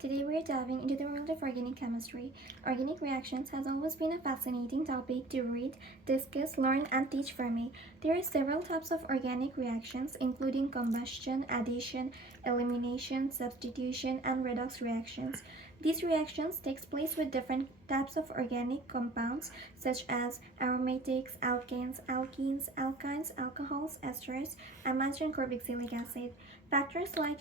Today we're diving into the world of organic chemistry. Organic reactions has always been a fascinating topic to read, discuss, learn, and teach for me. There are several types of organic reactions, including combustion, addition, elimination, substitution, and redox reactions. These reactions take place with different types of organic compounds such as aromatics, alkanes, alkenes, alkynes, alcohols, esters, amides, and carboxylic acid. Factors like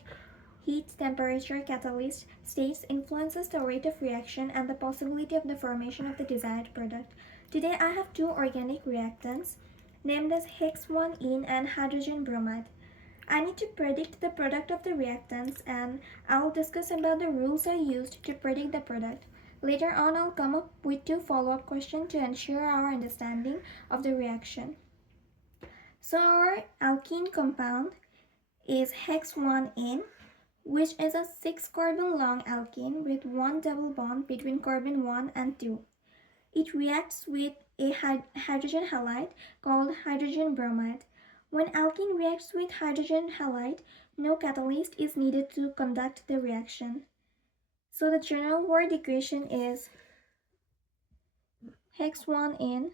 heat, temperature, catalyst, states influences the rate of reaction and the possibility of the formation of the desired product. Today I have two organic reactants named as Hex-1-ene and hydrogen bromide. I need to predict the product of the reactants and I'll discuss about the rules I used to predict the product. Later on I'll come up with two follow-up questions to ensure our understanding of the reaction. So our alkene compound is Hex-1-ene, which is a 6-carbon long alkene with one double bond between carbon 1 and 2. It reacts with a hydrogen halide called hydrogen bromide. When alkene reacts with hydrogen halide, no catalyst is needed to conduct the reaction. So the general word equation is Hex-1-ene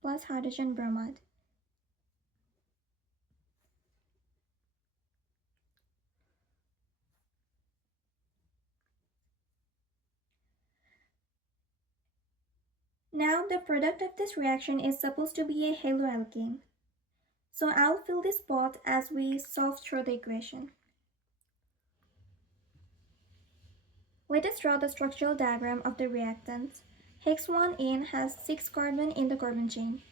plus hydrogen bromide. Now the product of this reaction is supposed to be a haloalkane. So I'll fill this spot as we solve through the equation. Let us draw the structural diagram of the reactant. Hex-1-ene has 6 carbon in the carbon chain.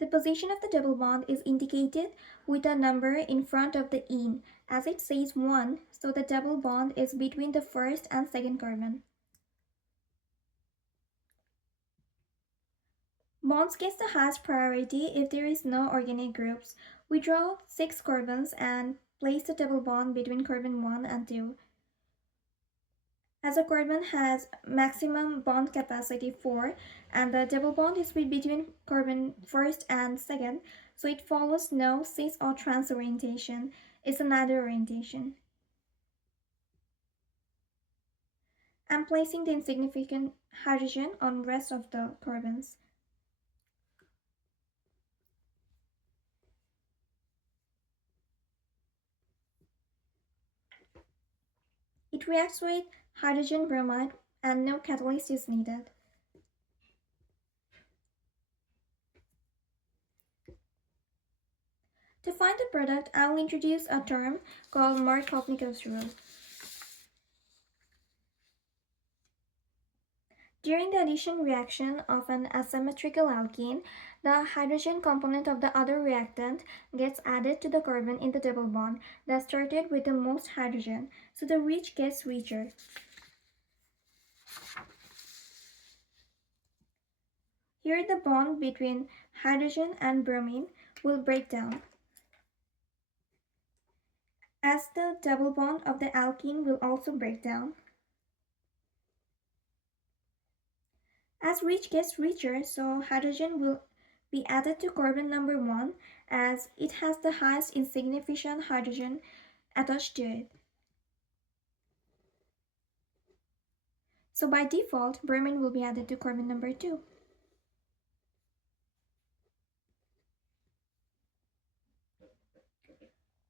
The position of the double bond is indicated with a number in front of the ene, as it says 1, so the double bond is between the first and second carbon. Bonds get the highest priority if there is no organic groups. We draw 6 carbons and place the double bond between carbon 1 and 2. As a carbon has maximum bond capacity 4 and the double bond is between carbon first and second, so it follows no cis or trans orientation. It's another orientation. I'm placing the insignificant hydrogen on rest of the carbons. It reacts with hydrogen bromide and no catalyst is needed. To find the product, I will introduce a term called Markovnikov's rule. During the addition reaction of an asymmetrical alkene, the hydrogen component of the other reactant gets added to the carbon in the double bond that started with the most hydrogen, so the reach gets richer. Here the bond between hydrogen and bromine will break down, as the double bond of the alkene will also break down. As reach gets richer, so hydrogen will be added to carbon number 1 as it has the highest insignificant hydrogen attached to it. So by default, bromine will be added to carbon number 2.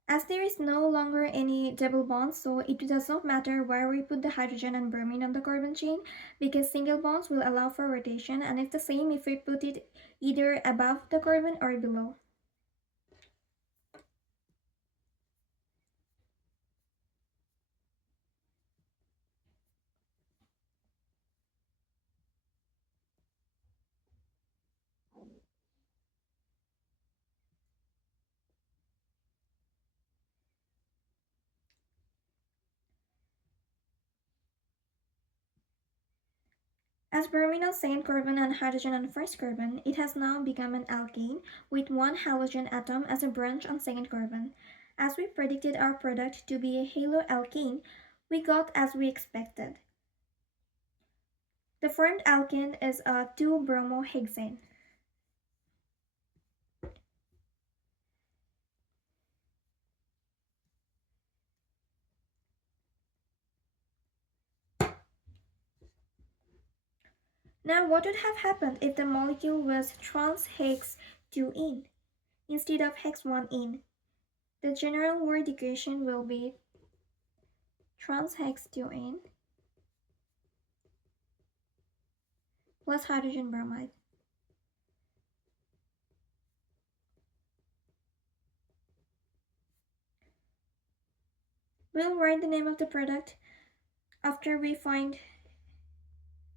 As there is no longer any double bonds, so it does not matter where we put the hydrogen and bromine on the carbon chain because single bonds will allow for rotation, and it's the same if we put it either above the carbon or below. As bromine on second carbon and hydrogen on first carbon, it has now become an alkane with one halogen atom as a branch on second carbon. As we predicted our product to be a haloalkane, we got as we expected. The formed alkane is a 2-bromohexane. Now, what would have happened if the molecule was trans-hex 2-ene instead of hex 1-ene? The general word equation will be trans-hex 2-ene plus hydrogen bromide. We'll write the name of the product after we find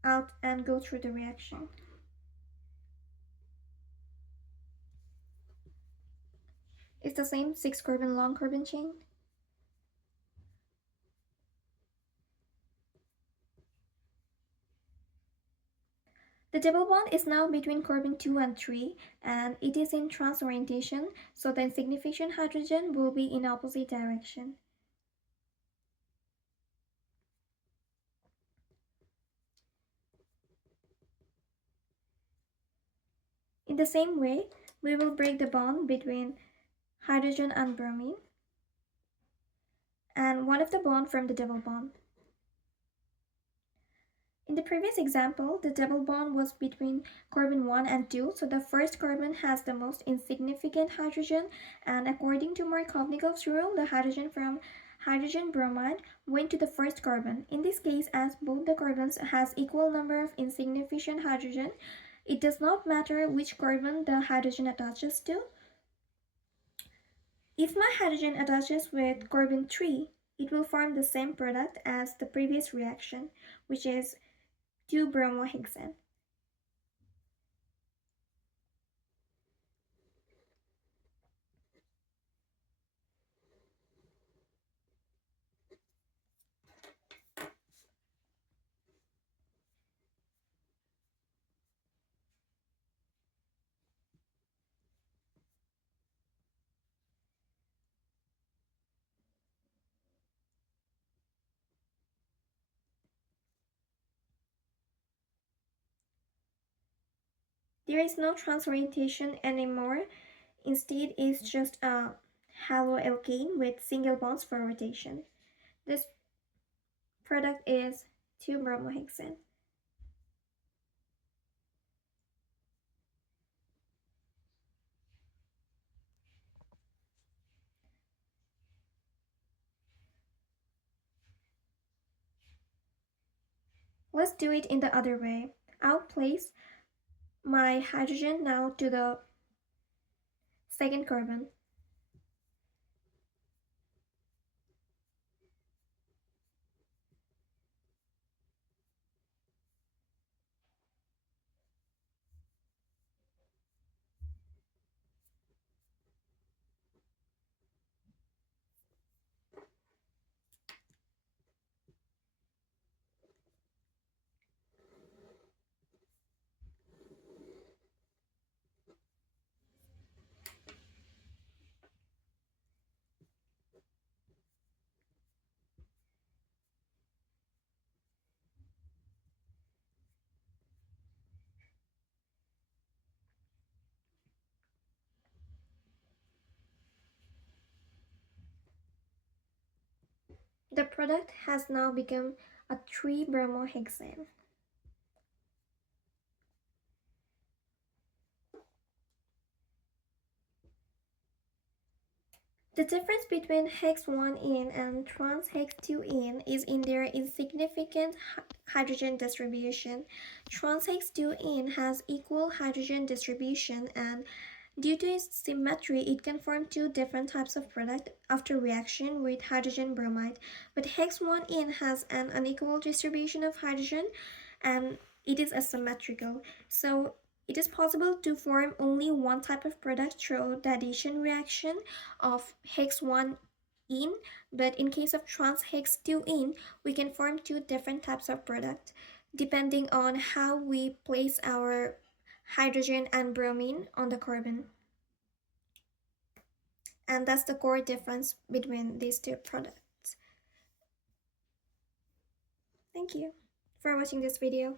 out and go through the reaction. It's the same 6-carbon long carbon chain. The double bond is now between carbon 2 and 3 and it is in trans orientation, so the insignificant hydrogen will be in opposite direction. In the same way, we will break the bond between hydrogen and bromine and one of the bond from the double bond. In the previous example, the double bond was between carbon 1 and 2, so the first carbon has the most insignificant hydrogen, and according to Markovnikov's rule, the hydrogen from hydrogen bromide went to the first carbon. In this case, as both the carbons has equal number of insignificant hydrogen, it does not matter which carbon the hydrogen attaches to. If my hydrogen attaches with carbon 3, it will form the same product as the previous reaction, which is 2-bromohexane. There is no trans orientation anymore. Instead, it's just a haloalkane with single bonds for rotation. This product is 2-bromohexane. Let's do it in the other way. I'll place my hydrogen now to the second carbon. The product has now become a 3-bromohexane. The difference between hex 1-ene and trans hex 2-ene is in their insignificant hydrogen distribution. Trans hex 2-ene has equal hydrogen distribution, and due to its symmetry, it can form two different types of product after reaction with hydrogen bromide. But hex 1-ene has an unequal distribution of hydrogen and it is asymmetrical. So it is possible to form only one type of product through the addition reaction of hex 1-ene, but in case of trans hex 2-ene, we can form two different types of product depending on how we place our hydrogen and bromine on the carbon. And that's the core difference between these two products. Thank you for watching this video.